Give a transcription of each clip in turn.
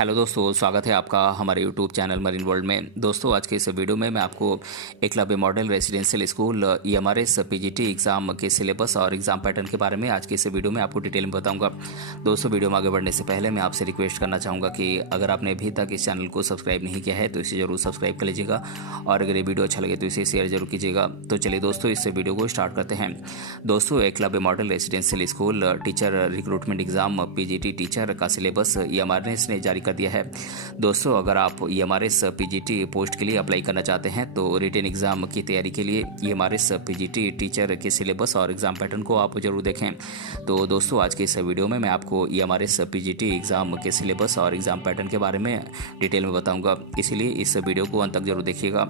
Hello दोस्तों, स्वागत है आपका हमारे यूट्यूब चैनल मरीन वर्ल्ड में। दोस्तों, आज के इस वीडियो में मैं आपको Eklavya model residential school EMRS PGT exam के सिलेबस और एग्ज़ाम पैटर्न के बारे में आज के इस वीडियो में आपको डिटेल में बताऊंगा। दोस्तों, वीडियो में आगे बढ़ने से पहले मैं आपसे रिक्वेस्ट करना चाहूँगा कि अगर आपने अभी तक इस चैनल को सब्सक्राइब नहीं किया है तो इसे ज़रूर सब्सक्राइब कर लीजिएगा और अगर ये वीडियो अच्छा लगे तो इसे शेयर जरूर कीजिएगा। तो चलिए दोस्तों, इस वीडियो को स्टार्ट करते हैं। दोस्तों, Eklavya model residential school teacher recruitment exam PGT teacher का सिलेबस ईएमआरएस ने जारी कर दिया है। दोस्तों, अगर आप ईएमआरएस पीजीटी पोस्ट के लिए अप्लाई करना चाहते हैं तो रिटन एग्जाम की तैयारी के लिए ईएमआरएस पीजीटी टीचर के सिलेबस और एग्जाम पैटर्न को आप जरूर देखें। तो दोस्तों, आज के इस वीडियो में मैं आपको ईएमआरएस पीजीटी एग्जाम के सिलेबस और एग्जाम पैटर्न के बारे में डिटेल में बताऊंगा, इसलिए इस वीडियो को अंत तक जरूर देखिएगा।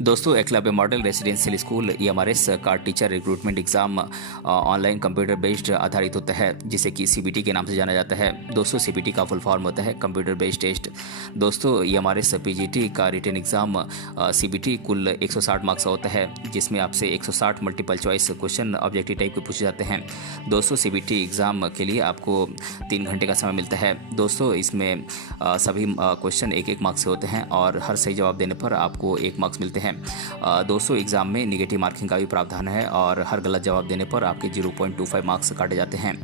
दोस्तों, Eklavya model residential school EMRS का teacher recruitment exam online computer based आधारित होता है, जिसे कि सीबीटी के नाम से जाना जाता है। दोस्तों, सीबीटी का फुल फॉर्म होता है कंप्यूटर बेस्ड टेस्ट। दोस्तों, ईएमआरएस पीजीटी का रिटन एग्जाम सीबीटी कुल 160 मार्क्स का होता है, जिसमें आपसे 160 multiple choice question objective type के पूछे जाते हैं। दोस्तों, सीबीटी एग्जाम के लिए आपको 3 घंटे का समय मिलता है। दोस्तों, इसमें सभी क्वेश्चन 1-1 मार्क्स से होते हैं और हर सही जवाब देने पर आपको 1 मार्क्स मिलते हैं। दोस्तों, एग्जाम में निगेटिव मार्किंग का भी प्रावधान है और हर गलत जवाब देने पर आपके 0.25 मार्क्स काटे जाते हैं।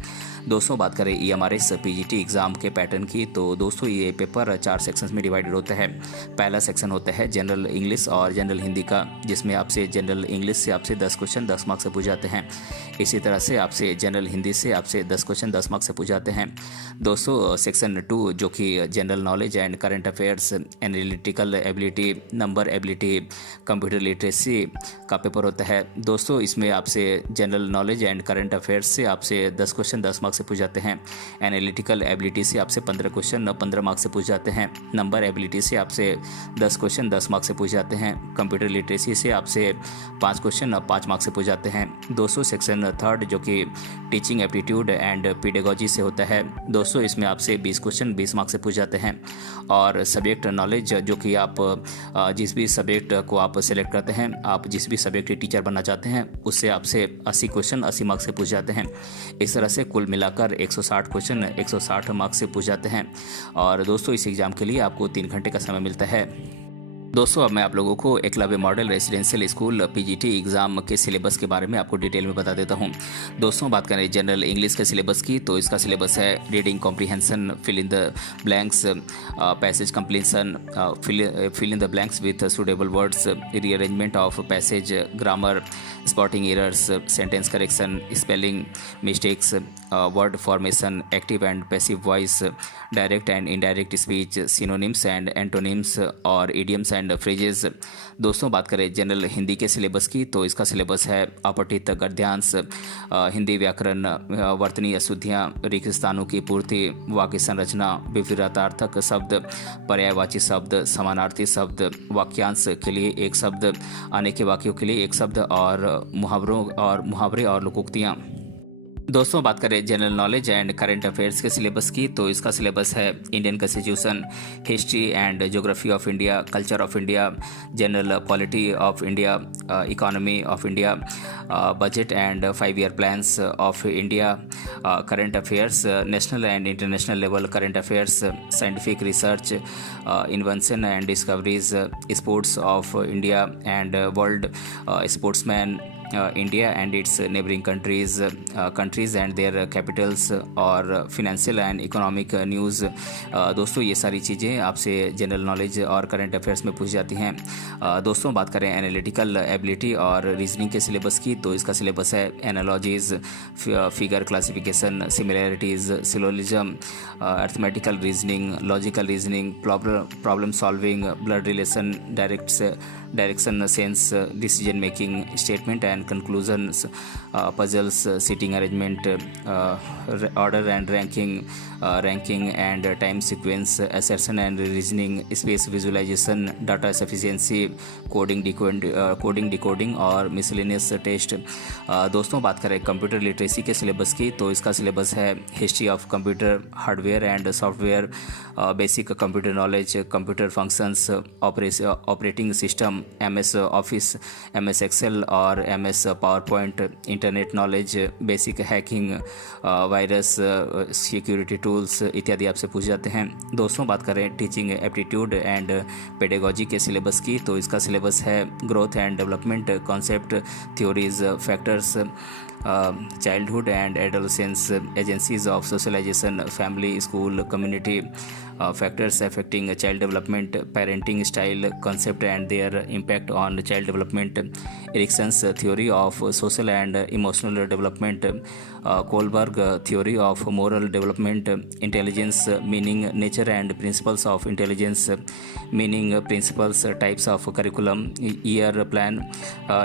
दोस्तों, बात करें ईएमआरएस पीजीटी एग्जाम के पैटर्न की, तो दोस्तों ये पेपर 4 सेक्शंस में डिवाइडेड होता है। पहला सेक्शन होता है जनरल इंग्लिश और जनरल हिंदी का, जिसमें आपसे जनरल इंग्लिश से आपसे 10 क्वेश्चन 10 मार्क्स से पूछ जाते हैं। इसी तरह से आपसे जनरल हिंदी से आपसे 10 क्वेश्चन 10 मार्क्स से पूछ जाते हैं। दोस्तों, सेक्शन 2 जो कि general knowledge and current affairs, analytical ability, number ability, computer literacy का पेपर होता है। दोस्तों, इसमें आपसे general knowledge and current affairs से आपसे 10 क्वेश्चन 10 मार्क्स से पूछ जाते हैं। एनालिटिकल एबिलिटी से आपसे 15 क्वेश्चन 15 मार्क्स से पूछ जाते हैं। नंबर एबिलिटी से आपसे 10 क्वेश्चन 10 मार्क्स से पूछ जाते हैं। कंप्यूटर लिटरेसी से आपसे 5 क्वेश्चन 5 मार्क्स से पूछ जाते हैं। दोस्तों, सेक्शन 3 जो कि टीचिंग एप्टीट्यूड एंड पेडागोजी से होता है। दोस्तों, इसमें आपसे 20 क्वेश्चन 20 मार्क्स से पूछ जाते हैं। और सब्जेक्ट नॉलेज जो कि आप जिस भी सब्जेक्ट को आप सेलेक्ट करते हैं, आप जिस भी सब्जेक्ट के टीचर बनना चाहते हैं, उससे आपसे 80 क्वेश्चन 80 मार्क्स से पूछ जाते हैं। इस तरह से कुल मिलाकर 160 क्वेश्चन 160 मार्क्स से पूछ जाते हैं। और दोस्तों, इस एग्ज़ाम के लिए आपको 3 घंटे का समय मिलता है। दोस्तों, अब मैं आप लोगों को Eklavya model residential school PGT exam के सिलेबस के बारे में आपको डिटेल में बता देता हूं। दोस्तों, बात करें जनरल इंग्लिश के सिलेबस की, तो इसका सिलेबस है reading comprehension, fill in the blanks, passage completion, fill in the blanks with suitable words, rearrangement of passage, grammar, spotting errors, sentence correction, spelling mistakes, word formation, active and passive voice, direct and indirect speech, synonyms and antonyms और idioms and phrases. दोस्तों, बात करें general Hindi के syllabus की, तो इसका syllabus है अपठित गद्यांश, हिंदी व्याकरण, वर्तनी अशुद्धियाँ, रिक्त स्थानों की पूर्ति, वाक्य संरचना, विपरीतार्थक शब्द, पर्यायवाची शब्द, समानार्थी शब्द, वाक्यांश के लिए एक शब्द, अनेक वाक्यों के लिए एक शब्द और मुहावरे और लोकोक्तियाँ। दोस्तों, बात करें general knowledge and current affairs के सिलेबस की, तो इसका सिलेबस है Indian constitution, history and geography of India, culture of India, general polity of India, economy of India, budget and 5 year plans of India, current affairs, national and international level current affairs, scientific research, invention and discoveries, sports of India and world sportsman, India and its neighboring countries and their capitals और financial and economic news. दोस्तों, ये सारी चीज़ें आपसे general knowledge और current affairs में पूछ जाती हैं। दोस्तों, बात करें एनालिटिकल एबिलिटी और रीजनिंग के सिलेबस की, तो इसका सिलेबस है analogies, figure classification, similarities, syllogism, arithmetical reasoning, logical reasoning, problem solving, blood relation, direction sense, decision making, statement and conclusions, puzzles, sitting arrangement, order and ranking and time sequence, assertion and reasoning, space visualization, data sufficiency, coding decoding और miscellaneous test। दोस्तों, बात करें computer literacy के syllabus की, तो इसका syllabus है history of computer, hardware and software, basic computer knowledge, computer functions, operating system, exam MS office, MS excel और MS PowerPoint, internet knowledge, basic hacking, virus security tools इत्यादि आपसे पूछे जाते हैं। दोस्तों बात करें टीचिंग एप्टीट्यूड एंड पेडागोजी के सिलेबस की, तो इसका सिलेबस है growth and development, concept, theories, factors, childhood and adolescence, agencies of socialization, family, school, community, factors affecting child development, parenting style, concept and their impact on child development, Erickson's theory of social and emotional development, Kohlberg theory of moral development, intelligence, meaning, nature and principles of intelligence, meaning, principles, types of curriculum, year plan,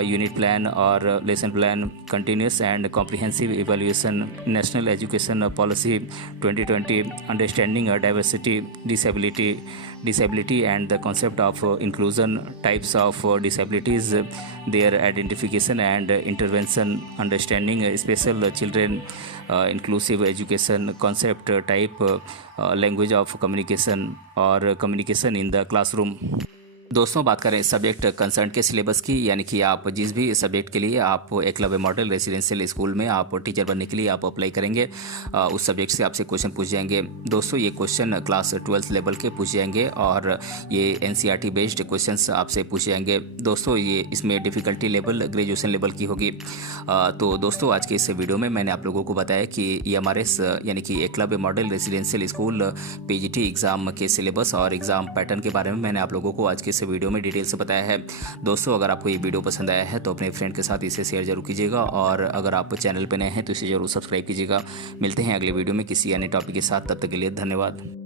unit plan or lesson plan, continuous and comprehensive evaluation, national education policy 2020, understanding diversity, disability and the concept of inclusion, types of disabilities, their identification and intervention, understanding special children, inclusive education concept, type, language of communication or communication in the classroom। दोस्तों बात करें subject concern के syllabus की, यानी कि आप जिस भी सब्जेक्ट के लिए आप एकलव्य मॉडल रेसिडेंशियल स्कूल में आप टीचर बनने के लिए आप अप्लाई करेंगे, उस सब्जेक्ट से आपसे क्वेश्चन पूछ जाएंगे। दोस्तों ये क्वेश्चन क्लास 12th लेवल के पूछ जाएंगे और ये NCERT बेस्ड क्वेश्चंस आपसे पूछ जाएंगे। दोस्तों ये इसमें डिफ़िकल्टी लेवल ग्रेजुएशन लेवल की होगी। तो दोस्तों आज के इस वीडियो में मैंने आप लोगों को बताया कि EMRS यानी कि Eklavya model residential school PGT exam के सिलेबस और एग्ज़ाम पैटर्न के बारे में मैंने आप लोगों को आज के वीडियो में डिटेल से बताया है। दोस्तों अगर आपको ये वीडियो पसंद आया है तो अपने फ्रेंड के साथ इसे शेयर जरूर कीजिएगा और अगर आप चैनल पर नए हैं तो इसे जरूर सब्सक्राइब कीजिएगा। मिलते हैं अगले वीडियो में किसी अन्य टॉपिक के साथ, तब तक के लिए धन्यवाद।